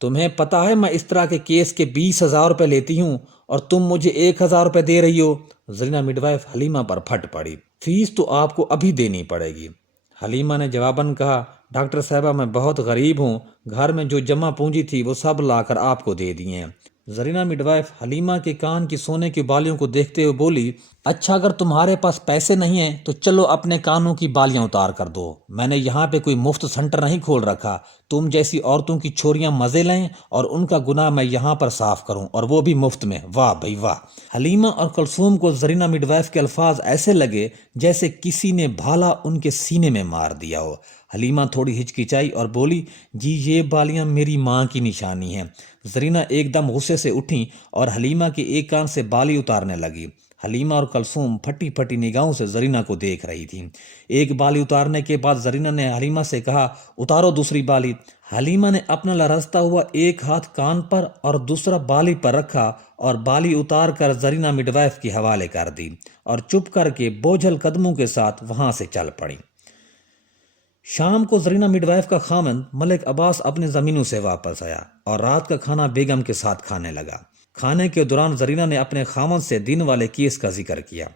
تمہیں پتا ہے میں اس طرح کے کیس کے 20,000 روپے لیتی ہوں اور تم مجھے 1,000 روپے دے رہی ہو؟ زرینہ مڈ وائف حلیمہ پر پھٹ پڑی۔ فیس تو آپ کو ابھی دینی پڑے گی۔ حلیمہ نے جواباً کہا، ڈاکٹر صاحبہ میں بہت غریب ہوں، گھر میں جو جمع پونجی تھی وہ سب لا کر آپ کو دے دی ہیں۔ زرینہ مڈ وائف حلیمہ کے کان کی سونے کی بالیوں کو دیکھتے ہوئے بولی، اچھا اگر تمہارے پاس پیسے نہیں ہیں تو چلو اپنے کانوں کی بالیاں اتار کر دو، میں نے یہاں پہ کوئی مفت سینٹر نہیں کھول رکھا، تم جیسی عورتوں کی چھوریاں مزے لیں اور ان کا گناہ میں یہاں پر صاف کروں، اور وہ بھی مفت میں۔ واہ بھائی واہ! حلیمہ اور کلثوم کو زرینہ مڈ وائف کے الفاظ ایسے لگے جیسے کسی نے بھالا ان کے سینے میں مار دیا ہو۔ حلیمہ تھوڑی ہچکچائی اور بولی، جی یہ بالیاں میری ماں کی نشانی ہیں۔ زرینہ ایک دم غصے سے اٹھیں اور حلیمہ کے ایک کان سے بالی اتارنے لگی۔ حلیمہ اور کلثوم پھٹی پھٹی نگاہوں سے زرینہ کو دیکھ رہی تھیں۔ ایک بالی اتارنے کے بعد زرینہ نے حلیمہ سے کہا، اتارو دوسری بالی۔ حلیمہ نے اپنا لرزتا ہوا ایک ہاتھ کان پر اور دوسرا بالی پر رکھا اور بالی اتار کر زرینہ مڈ وائف کے حوالے کر دی اور چپ کر کے بوجھل قدموں کے ساتھ وہاں سے چل پڑی۔ شام کو زرینہ مڈ وائف کا خاوند ملک عباس اپنے زمینوں سے واپس آیا اور رات کا کھانا بیگم کے ساتھ کھانے لگا۔ کھانے کے دوران زرینہ نے اپنے خاوند سے دن والے کیس کا ذکر کیا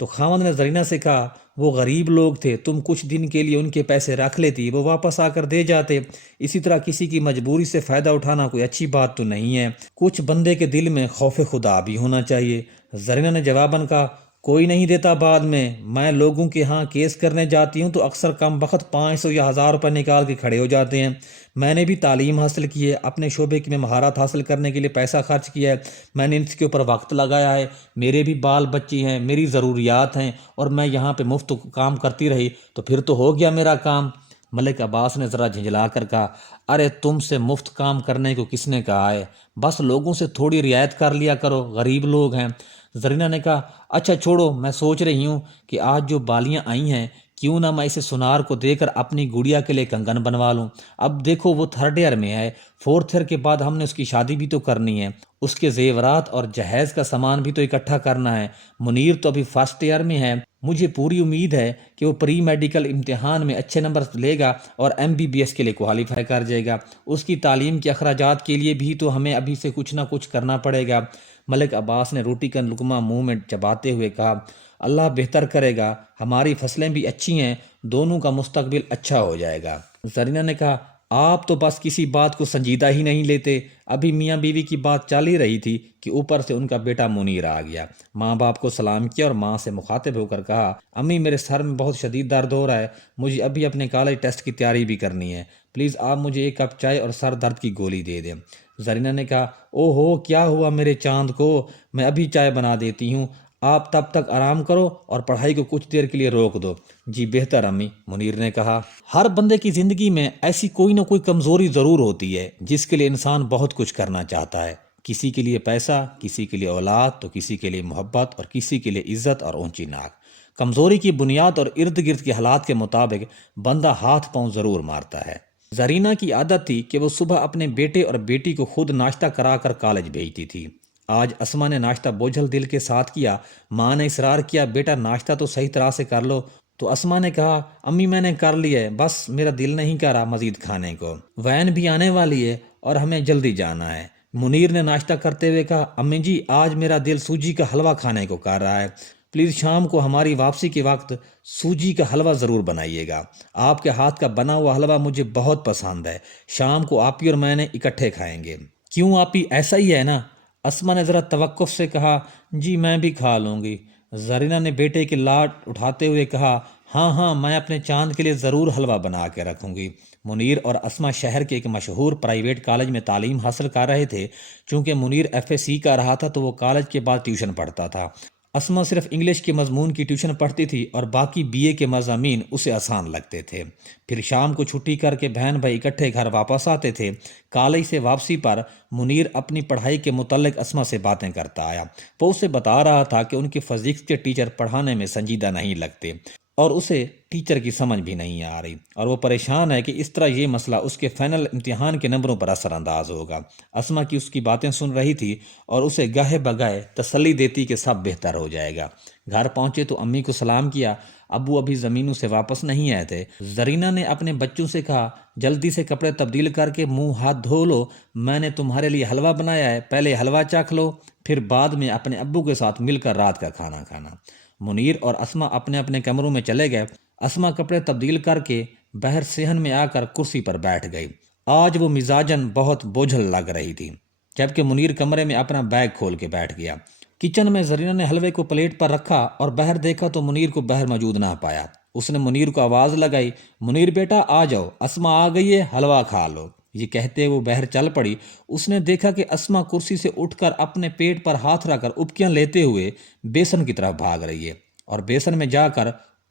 تو خاوند نے زرینہ سے کہا، وہ غریب لوگ تھے، تم کچھ دن کے لیے ان کے پیسے رکھ لیتی، وہ واپس آ کر دے جاتے۔ اسی طرح کسی کی مجبوری سے فائدہ اٹھانا کوئی اچھی بات تو نہیں ہے، کچھ بندے کے دل میں خوف خدا بھی ہونا چاہیے۔ زرینہ نے جواباً کہا، کوئی نہیں دیتا بعد میں لوگوں کے ہاں کیس کرنے جاتی ہوں تو اکثر کم بخت 500 یا 1000 روپے نکال کے کھڑے ہو جاتے ہیں۔ میں نے بھی تعلیم حاصل کی ہے، اپنے شعبے میں مہارت حاصل کرنے کے لیے پیسہ خرچ کیا ہے، میں نے اس کے اوپر وقت لگایا ہے، میرے بھی بال بچی ہیں، میری ضروریات ہیں، اور میں یہاں پہ مفت کام کرتی رہی تو پھر تو ہو گیا میرا کام۔ ملک عباس نے ذرا جھنجھلا کر کہا، ارے تم سے مفت کام کرنے کو کس نے کہا ہے، بس لوگوں سے تھوڑی رعایت کر لیا کرو، غریب لوگ ہیں۔ زرینہ نے کہا، اچھا چھوڑو، میں سوچ رہی ہوں کہ آج جو بالیاں آئی ہیں کیوں نہ میں اسے سنار کو دے کر اپنی گڑیا کے لیے کنگن بنوا لوں۔ اب دیکھو وہ 3rd ایئر میں ہے، 4th ایئر کے بعد ہم نے اس کی شادی بھی تو کرنی ہے، اس کے زیورات اور جہیز کا سامان بھی تو اکٹھا کرنا ہے۔ منیر تو ابھی 1st ایئر میں ہے، مجھے پوری امید ہے کہ وہ پری میڈیکل امتحان میں اچھے نمبر لے گا اور MBBS کے لیے کوالیفائی کر جائے گا۔ اس کی تعلیم کے اخراجات کے لیے بھی تو ہمیں ابھی سے کچھ نہ کچھ کرنا پڑے گا۔ ملک عباس نے روٹی کا لقمہ منہ میں چباتے ہوئے کہا، اللہ بہتر کرے گا، ہماری فصلیں بھی اچھی ہیں، دونوں کا مستقبل اچھا ہو جائے گا۔ زرینہ نے کہا، آپ تو بس کسی بات کو سنجیدہ ہی نہیں لیتے، ابھی میاں بیوی کی بات چل ہی رہی تھی کہ اوپر سے ان کا بیٹا منیر آ گیا۔ ماں باپ کو سلام کیا اور ماں سے مخاطب ہو کر کہا، امی میرے سر میں بہت شدید درد ہو رہا ہے، مجھے ابھی اپنے کالج ٹیسٹ کی تیاری بھی کرنی ہے، پلیز آپ مجھے 1 کپ چائے اور سر درد کی گولی دے دیں۔ زرینہ نے کہا، او ہو کیا ہوا میرے چاند کو، میں ابھی چائے بنا دیتی ہوں، آپ تب تک آرام کرو اور پڑھائی کو کچھ دیر کے لیے روک دو۔ جی بہتر امی، منیر نے کہا۔ ہر بندے کی زندگی میں ایسی کوئی نہ کوئی کمزوری ضرور ہوتی ہے جس کے لیے انسان بہت کچھ کرنا چاہتا ہے، کسی کے لیے پیسہ، کسی کے لیے اولاد، تو کسی کے لیے محبت اور کسی کے لیے عزت اور اونچی ناک۔ کمزوری کی بنیاد اور ارد گرد کے حالات کے مطابق بندہ ہاتھ پاؤں ضرور مارتا ہے۔ زرینہ کی عادت تھی کہ وہ صبح اپنے بیٹے اور بیٹی کو خود ناشتہ کرا کر کالج بھیجتی تھی۔ آج اسما نے ناشتہ بوجھل دل کے ساتھ کیا۔ ماں نے اصرار کیا، بیٹا ناشتہ تو صحیح طرح سے کر لو، تو اسما نے کہا، امی میں نے کر لیا ہے، بس میرا دل نہیں کر رہا مزید کھانے کو، وین بھی آنے والی ہے اور ہمیں جلدی جانا ہے۔ منیر نے ناشتہ کرتے ہوئے کہا، امی جی آج میرا دل سوجی کا حلوہ کھانے کو کر رہا ہے، پلیز شام کو ہماری واپسی کے وقت سوجی کا حلوہ ضرور بنائیے گا، آپ کے ہاتھ کا بنا ہوا حلوہ مجھے بہت پسند ہے، شام کو آپ ہی اور میں نے اکٹھے کھائیں گے۔ کیوں آپ ہی ایسا ہی ہے نا؟ اسما نے ذرا توقف سے کہا، جی میں بھی کھا لوں گی۔ زرینہ نے بیٹے کے لاڈ اٹھاتے ہوئے کہا، ہاں ہاں میں اپنے چاند کے لیے ضرور حلوہ بنا کے رکھوں گی۔ منیر اور اسما شہر کے ایک مشہور پرائیویٹ کالج میں تعلیم حاصل کر رہے تھے۔ چونکہ منیر FSC کا رہا تھا تو وہ کالج کے بعد ٹیوشن پڑھتا تھا۔ اسما صرف انگلش کے مضمون کی ٹیوشن پڑھتی تھی اور باقی BA کے مضامین اسے آسان لگتے تھے۔ پھر شام کو چھٹی کر کے بہن بھائی اکٹھے گھر واپس آتے تھے۔ کالج سے واپسی پر منیر اپنی پڑھائی کے متعلق اسما سے باتیں کرتا آیا۔ وہ اسے بتا رہا تھا کہ ان کے فزکس کے ٹیچر پڑھانے میں سنجیدہ نہیں لگتے اور اسے ٹیچر کی سمجھ بھی نہیں آ رہی اور وہ پریشان ہے کہ اس طرح یہ مسئلہ اس کے فائنل امتحان کے نمبروں پر اثر انداز ہوگا۔ اسما کی اس کی باتیں سن رہی تھی اور اسے گاہے بگاہے تسلی دیتی کہ سب بہتر ہو جائے گا۔ گھر پہنچے تو امی کو سلام کیا۔ ابو ابھی زمینوں سے واپس نہیں آئے تھے۔ زرینہ نے اپنے بچوں سے کہا جلدی سے کپڑے تبدیل کر کے منہ ہاتھ دھو لو، میں نے تمہارے لیے حلوہ بنایا ہے، پہلے حلوہ چکھ لو، پھر بعد میں اپنے ابو کے ساتھ مل کر رات کا کھانا کھانا۔ منیر اور اسما اپنے اپنے کمروں میں چلے گئے۔ اسما کپڑے تبدیل کر کے باہر صحن میں آ کر کرسی پر بیٹھ گئی۔ آج وہ مزاجن بہت بوجھل لگ رہی تھی، جبکہ منیر کمرے میں اپنا بیگ کھول کے بیٹھ گیا۔ کچن میں زرینہ نے حلوے کو پلیٹ پر رکھا اور باہر دیکھا تو منیر کو باہر موجود نہ پایا۔ اس نے منیر کو آواز لگائی، منیر بیٹا آ جاؤ، اسما آ گئی ہے، حلوہ کھا لو۔ یہ کہتے وہ باہر چل پڑی۔ اس نے دیکھا کہ اسما کرسی سے اٹھ کر اپنے پیٹ پر ہاتھ رکھ کر ابکیاں لیتے ہوئے بیسن کی طرف بھاگ رہی ہے اور بیسن میں جا کر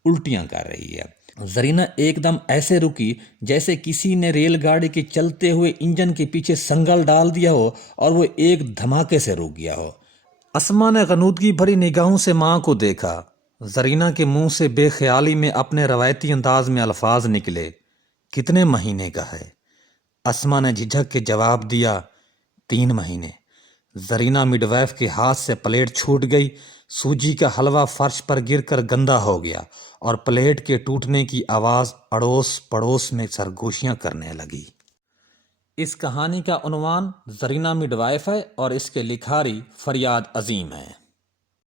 الٹیاں کر رہی ہے۔ زرینہ ایک دم ایسے رکی جیسے کسی نے ریل گاڑی کے چلتے ہوئے انجن کے پیچھے سنگل ڈال دیا ہو اور وہ ایک دھماکے سے رک گیا ہو۔ اسما نے غنودگی بھری نگاہوں سے ماں کو دیکھا۔ زرینہ کے منہ سے بے خیالی میں اپنے روایتی انداز میں الفاظ نکلے، کتنے مہینے کا ہے؟ اسما نے جھجک کے جواب دیا، 3 مہینے۔ زرینہ مڈ وائف کے ہاتھ سے پلیٹ چھوٹ گئی۔ سوجی کا حلوہ فرش پر گر کر گندا ہو گیا اور پلیٹ کے ٹوٹنے کی آواز اڑوس پڑوس میں سرگوشیاں کرنے لگی۔ اس کہانی کا عنوان زرینہ مڈ وائف ہے اور اس کے لکھاری فریاد عظیم ہے۔